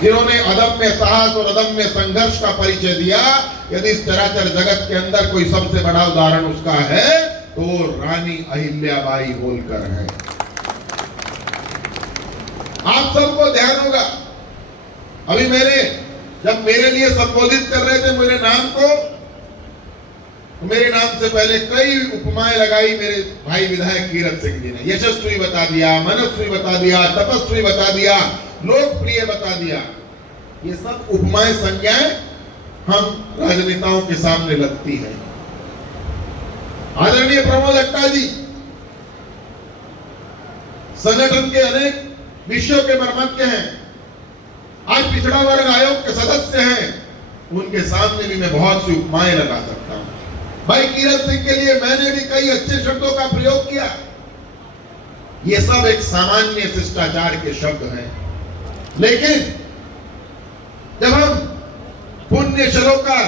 जिन्होंने अदम्य साहस और अदम्य संघर्ष का परिचय दिया। यदि इस चराचर जगत के अंदर कोई सबसे बड़ा उदाहरण उसका है तो वो रानी अहिल्याबाई होलकर है। आप सबको ध्यान होगा, अभी जब मेरे लिए संबोधित कर रहे थे मेरे नाम को, तो मेरे नाम से पहले कई उपमाएं लगाई मेरे भाई विधायक कीरत सिंह जी ने। यशस्वी बता दिया, मनस्वी बता दिया, तपस्वी बता दिया, लोकप्रिय बता दिया। ये सब उपमाएं, संज्ञाएं हम राजनेताओं के सामने लगती है। आदरणीय प्रमोद अट्टा जी संगठन के अनेक विषयों के मर्मज्ञ हैं, आज पिछड़ा वर्ग आयोग के सदस्य हैं, उनके सामने भी मैं बहुत सी उपमाएं लगा सकता हूं। भाई कीरत सिंह के लिए मैंने भी कई अच्छे शब्दों का प्रयोग किया। ये सब एक सामान्य शिष्टाचार के शब्द हैं, लेकिन जब हम पुण्य श्लोका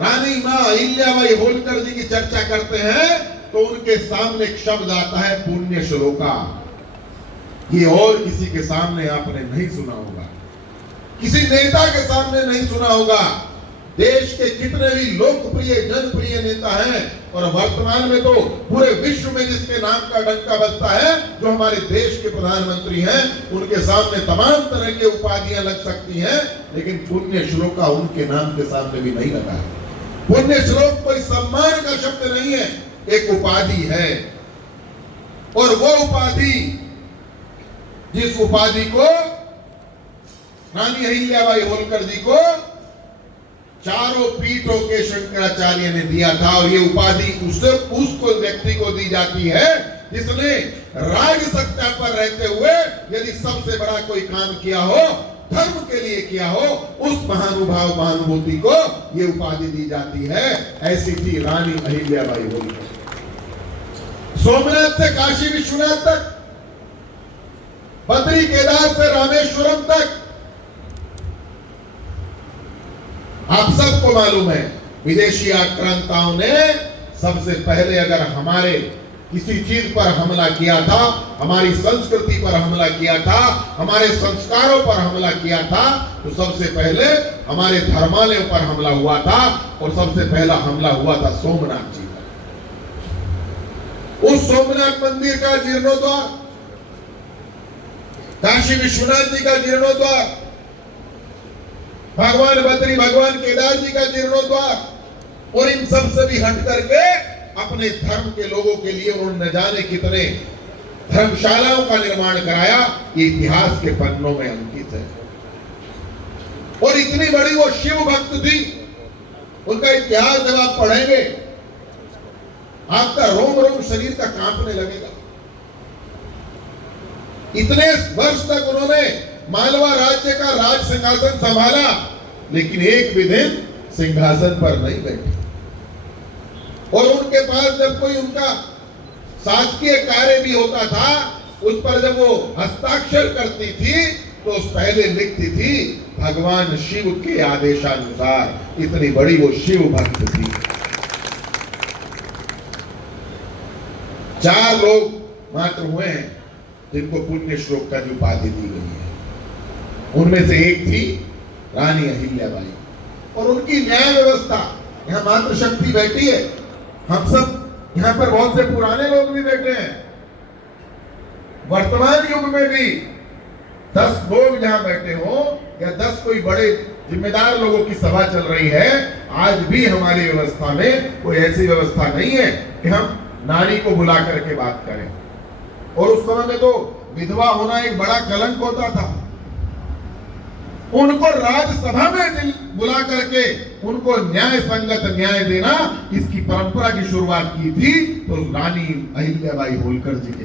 रानी मां अहिल्याबाई होलकर जी की चर्चा करते हैं तो उनके सामने एक शब्द आता है पुण्य श्लोका। ये और किसी के सामने आपने नहीं सुना होगा, किसी नेता के सामने नहीं सुना होगा। देश के कितने भी लोकप्रिय जनप्रिय नेता हैं और वर्तमान में तो पूरे विश्व में जिसके नाम का डंका बजता है, जो हमारे देश के प्रधानमंत्री हैं, उनके सामने तमाम तरह की उपाधियां लग सकती हैं, लेकिन पुण्य श्लोका उनके नाम के सामने भी नहीं लगा है। पुण्य श्लोक कोई सम्मान का शब्द नहीं है, एक उपाधि है। और वो उपाधि, जिस उपाधि को रानी अहिल्याबाई होलकर जी को चारों पीठों के शंकराचार्य ने दिया था, और ये उपाधि उसको व्यक्ति को दी जाती है जिसने राज सत्ता पर रहते हुए यदि सबसे बड़ा कोई काम किया हो, धर्म के लिए किया हो, उस महानुभाव महानुभूति को ये उपाधि दी जाती है। ऐसी थी रानी अहिल्याबाई होलकर। सोमनाथ से काशी विश्वनाथ तक, बद्री केदार से रामेश्वरम तक, आप सबको मालूम है विदेशी आक्रांताओं ने सबसे पहले अगर हमारे किसी चीज पर हमला किया था, हमारी संस्कृति पर हमला किया था, हमारे संस्कारों पर हमला किया था, तो सबसे पहले हमारे धर्मालयों पर हमला हुआ था, और सबसे पहला हमला हुआ था सोमनाथ जी पर। उस सोमनाथ मंदिर का जीर्णोद्धार, काशी विश्वनाथ जी का जीर्णोद्धार, भगवान बद्री भगवान केदार जी का जीर्णोद्धार, और इन सब से भी हट करके अपने धर्म के लोगों के लिए उन्होंने न जाने कितने धर्मशालाओं का निर्माण कराया। ये इतिहास के पन्नों में अंकित है। और इतनी बड़ी वो शिव भक्त थी, उनका इतिहास जब आप पढ़ेंगे आपका रोम रोम शरीर का कांपने लगेगा। इतने वर्ष तक उन्होंने मालवा राज्य का राज सिंहासन संभाला, लेकिन एक भी दिन सिंहासन पर नहीं बैठे। और उनके पास जब कोई उनका शासकीय कार्य भी होता था, उस पर जब वो हस्ताक्षर करती थी तो उस पहले लिखती थी भगवान शिव के आदेशानुसार। इतनी बड़ी वो शिव भक्त थी। 4 लोग मात्र हुए हैं जिनको पुण्य श्लोक का जो उपाधि दी गई है। उनमें से एक थी रानी अहिल्याबाई, और उनकी न्याय व्यवस्था। यहाँ मातृशक्ति बैठी है, हम सब यहाँ पर बहुत से पुराने लोग भी बैठे हैं। वर्तमान युग में भी 10 लोग जहाँ बैठे हो या 10 कोई बड़े जिम्मेदार लोगों की सभा चल रही है, आज भी हमारी व्यवस्था में कोई ऐसी व्यवस्था नहीं है कि हम नारी को बुला करके बात करें। और उस समय में तो विधवा होना एक बड़ा कलंक होता था। उनको राज्यसभा में बुला करके उनको न्याय संगत न्याय देना, इसकी परंपरा की शुरुआत की थी तो रानी अहिल्याबाई होलकर जी